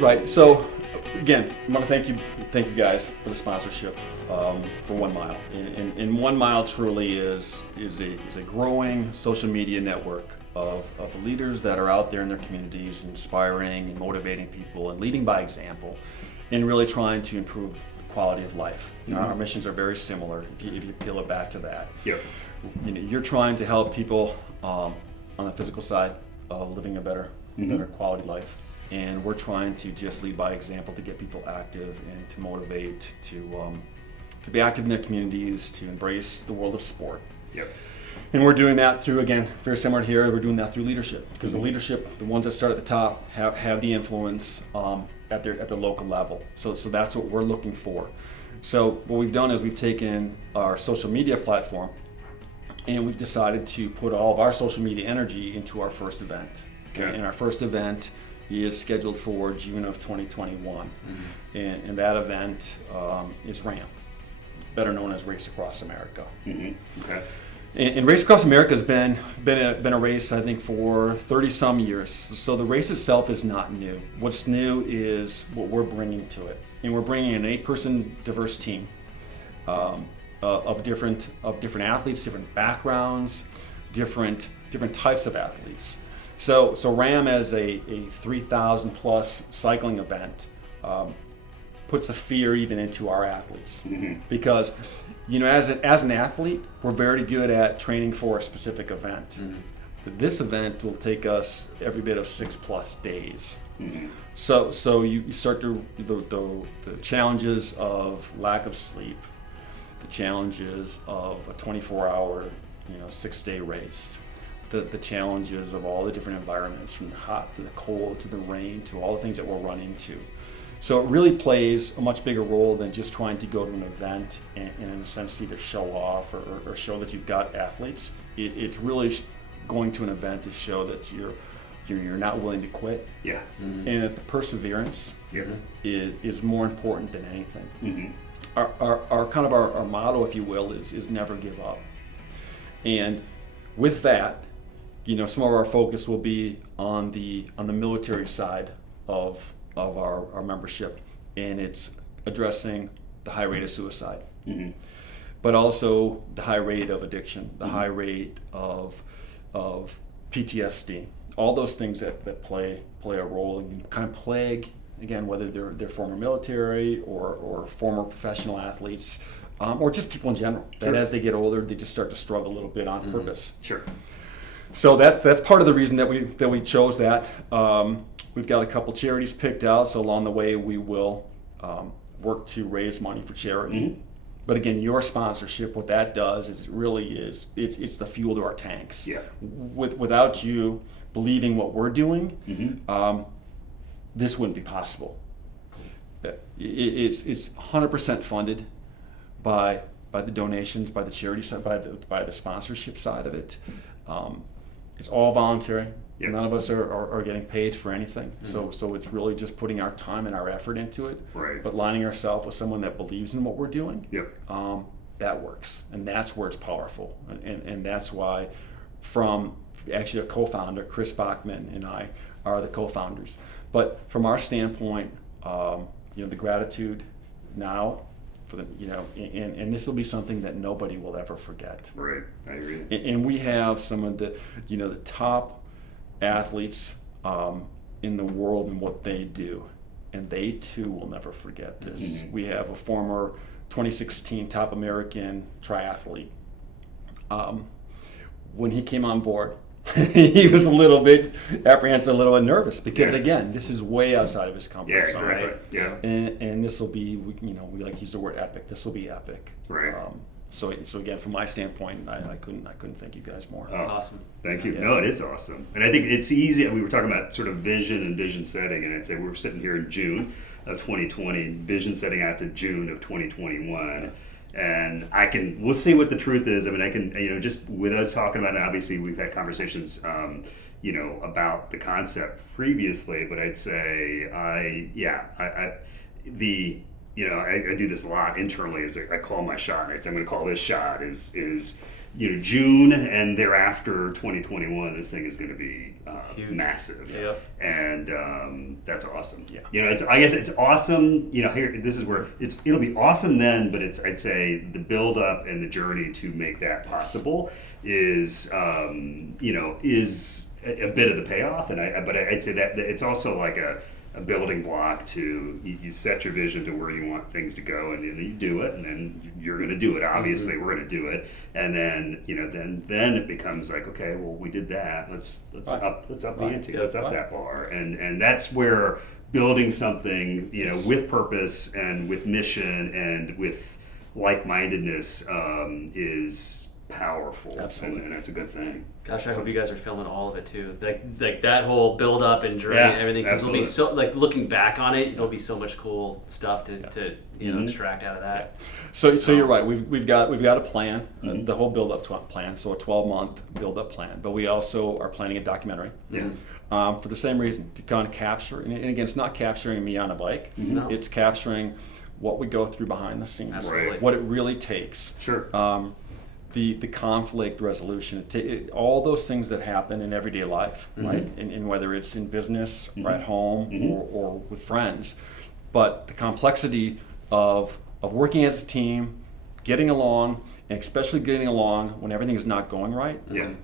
Right. So again, I want to thank you guys for the sponsorship for 1 Mile. And 1 Mile truly is a growing social media network of leaders that are out there in their communities, inspiring and motivating people and leading by example, and really trying to improve the quality of life. Our missions are very similar. If you peel it back to that, Yep. You're trying to help people on the physical side of living a better quality life. And we're trying to just lead by example to get people active and to motivate to be active in their communities, to embrace the world of sport. Yep. And we're doing that through, again, very similar here, we're doing that through leadership. Because the leadership, the ones that start at the top, have the influence at the local level. So that's what we're looking for. So what we've done is we've taken our social media platform and we've decided to put all of our social media energy into our first event. Okay. And our first event is scheduled for June of 2021. And that event is RAM, better known as Race Across America. Okay. And Race Across America has been a race, I think, for 30 some years. So the race itself is not new. What's new is what we're bringing to it. And we're bringing an 8-person diverse team of different athletes, different backgrounds, different types of athletes. So RAM as a 3,000 plus cycling event puts a fear even into our athletes, because as an athlete, we're very good at training for a specific event. But this event will take us every bit of 6+ days. So you start to the challenges of lack of sleep, the challenges of a 24-hour 6-day race. The challenges of all the different environments, from the hot to the cold to the rain to all the things that we'll run into. So it really plays a much bigger role than just trying to go to an event and in a sense either show off or show that you've got athletes. It's really going to an event to show that you're not willing to quit. Yeah. And that the perseverance is more important than anything. Our kind of our motto, if you will, is never give up. And with that, some of our focus will be on the military side of our membership, and it's addressing the high rate of suicide, but also the high rate of addiction, the high rate of PTSD, all those things that play a role and kind of plague, again, whether they're former military or former professional athletes, or just people in general. That as they get older, they just start to struggle a little bit on purpose. Sure. So that's part of the reason that we chose that. We've got a couple charities picked out, so along the way we will work to raise money for charity. But again, your sponsorship, what that does is it's the fuel to our tanks. Yeah. Without you believing what we're doing, this wouldn't be possible. It's 100% funded by the donations, by the charity side, by the sponsorship side of it. It's all voluntary. Yep. None of us are getting paid for anything. So it's really just putting our time and our effort into it. Right. But lining ourselves with someone that believes in what we're doing. Yep. That works, and that's where it's powerful. And that's why, from actually a co-founder, Chris Bachman and I are the co-founders. But from our standpoint, the gratitude now. For the, and this will be something that nobody will ever forget. Right, I agree. And we have some of the, the top athletes in the world and what they do, and they too will never forget this. We have a former 2016 top American triathlete. When he came on board, he was a little bit apprehensive, a little bit nervous, because again, this is way outside of his comfort zone, right? Yeah. And this will be, we like to use the word epic. This will be epic. Right. So again, from my standpoint, I couldn't thank you guys more. Oh, awesome. Thank you. Yeah. No, it is awesome, and I think it's easy. We were talking about sort of vision and vision setting, and I'd say we're sitting here in June of 2020, vision setting out to June of 2021. And we'll see what the truth is. I mean, I can, just with us talking about it, obviously we've had conversations, about the concept previously, but I'd say I do this a lot internally. I call my shot. I'm going to call this shot is June and thereafter 2021, this thing is going to be massive. Yep. And that's awesome. Yeah. I guess it's awesome. Here, this is where it'll be awesome then, but I'd say the build up and the journey to make that possible is is a bit of the payoff. But I'd say that it's also like a building block to you set your vision to where you want things to go, and then you do it, and then you're going to do it. Obviously, we're going to do it, and then then it becomes like, okay, well, we did that. Let's up the ante. Let's up that bar, and that's where building something with purpose and with mission and with like-mindedness is powerful. Absolutely. And that's a good thing. Gosh, I hope you guys are filming all of it too. Like that whole build up and journey and everything. Because it'll be so, like, looking back on it, there'll be so much cool stuff to extract out of that. So you're right. We've got a plan, the whole build up plan. So a 12-month build up plan. But we also are planning a documentary. Yeah. For the same reason, to kind of capture, and again, it's not capturing me on a bike. No. It's capturing what we go through behind the scenes. Absolutely. What it really takes. Sure. The conflict resolution, all those things that happen in everyday life, right? And whether it's in business or at home or with friends, but the complexity of working as a team, getting along, and especially getting along when everything's not going right,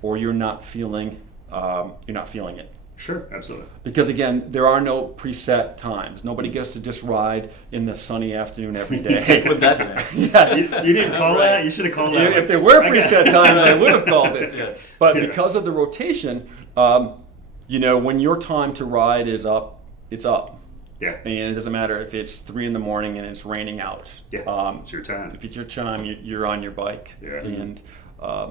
or you're not feeling it. Sure, absolutely. Because again, there are no preset times. Nobody gets to just ride in the sunny afternoon every day. Would that be? Yes. You didn't call that? You should have called that. If there were preset times, I would have called it. Yes. But because of the rotation, when your time to ride is up, it's up. Yeah. And it doesn't matter if it's 3 a.m. and it's raining out. Yeah. It's your time. If it's your time, you're on your bike. Yeah.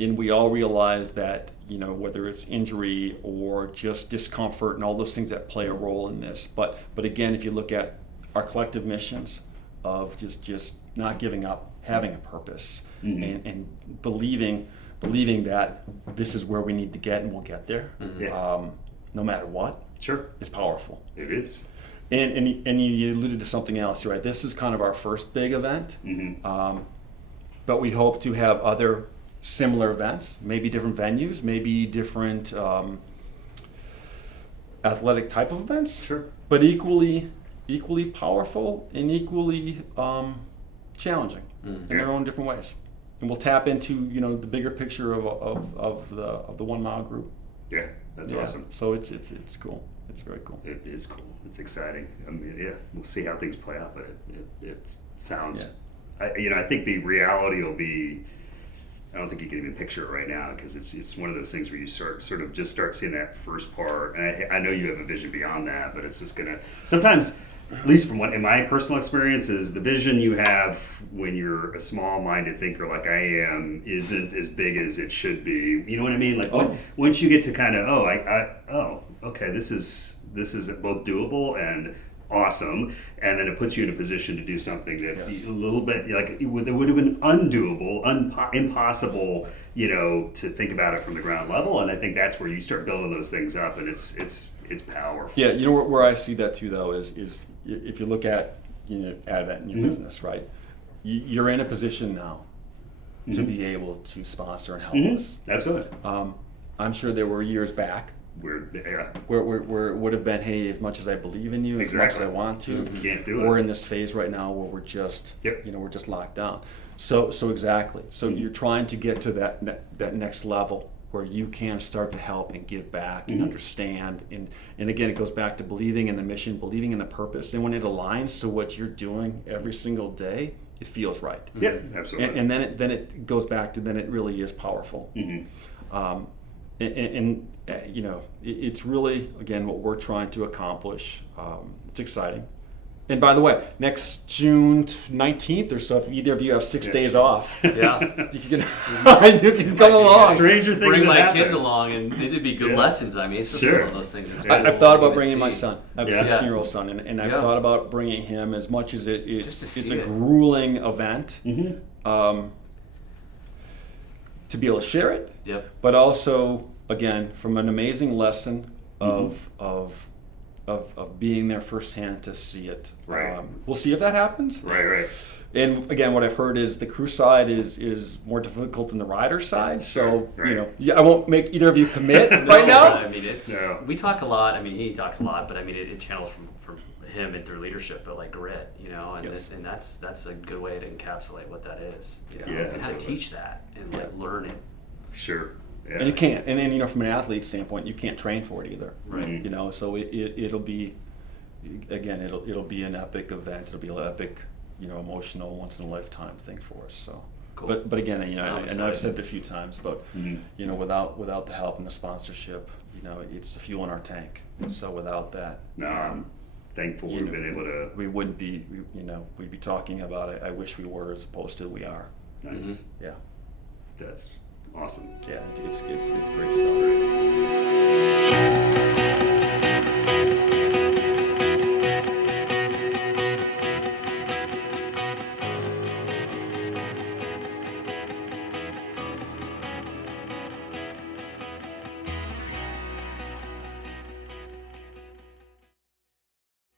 And we all realize that, whether it's injury or just discomfort and all those things that play a role in this. But again, if you look at our collective missions of just not giving up, having a purpose, and believing that this is where we need to get and we'll get there, no matter what, Sure. is powerful. It is. And you alluded to something else, right? This is kind of our first big event, but we hope to have other similar events, maybe different venues, maybe different athletic type of events. Sure. But equally powerful and equally challenging in their own different ways. And we'll tap into the bigger picture of the 1 mile group. Yeah, that's awesome. So it's cool. It's very cool. It is cool. It's exciting. I mean, we'll see how things play out, but it sounds. I think the reality will be. I don't think you can even picture it right now because it's one of those things where you sort of start seeing that first part, and I know you have a vision beyond that, but it's just gonna sometimes, at least from what in my personal experience, is the vision you have when you're a small-minded thinker like I am isn't as big as it should be. You know what I mean? Like once you get to kind of okay, this is both doable and awesome, and then it puts you in a position to do something that's a little bit like it would have been undoable, impossible, to think about it from the ground level. And I think that's where you start building those things up, and it's powerful. Yeah, where I see that too, though, is if you look at Advent in your business, right? You're in a position now to be able to sponsor and help us. Absolutely. I'm sure there were years back where it would have been, hey, as much as I believe in you, as much as I want to, you can't do it. We're in this phase right now where we're just, we're just locked down. So exactly. So you're trying to get to that next level where you can start to help and give back and understand. And again, it goes back to believing in the mission, believing in the purpose. And when it aligns to what you're doing every single day, it feels right. Yeah, absolutely. And then it goes back to then it really is powerful. It's really, again, what we're trying to accomplish. It's exciting. And by the way, next June 19th or so, if either of you have 6 days off, you can come along. Stranger things bring my happen. kids along, and it'd be good lessons. I mean, it's just one of those things. I've thought about bringing my son. I have a 16-year-old son, and I've Yeah. thought about bringing him as much as it's see a it. grueling event. To be able to share it, Yep. but also, again, from an amazing lesson of of being there firsthand to see it. Right. We'll see if that happens. Right. And again, what I've heard is the crew side is more difficult than the rider side. So, Right. I won't make either of you commit right now. I mean, we talk a lot. I mean, he talks a lot, but I mean, it channels from him and through leadership, but like grit, and Yes. and that's a good way to encapsulate what that is. Yeah, and how to absolutely. teach that and like learn it. Sure. Yeah. And you can't. And from an athlete standpoint, you can't train for it either. Right. So it'll be, again, it'll be an epic event. It'll be an epic, emotional, once in a lifetime thing for us. So, Cool. but again, and I've said it a few times, but without the help and the sponsorship, it's the fuel in our tank. So without that, No, I'm thankful we've been able to. we wouldn't be, we'd be talking about it. I wish we were, as opposed to we are. Nice. Yeah, That's awesome. yeah, it's great stuff.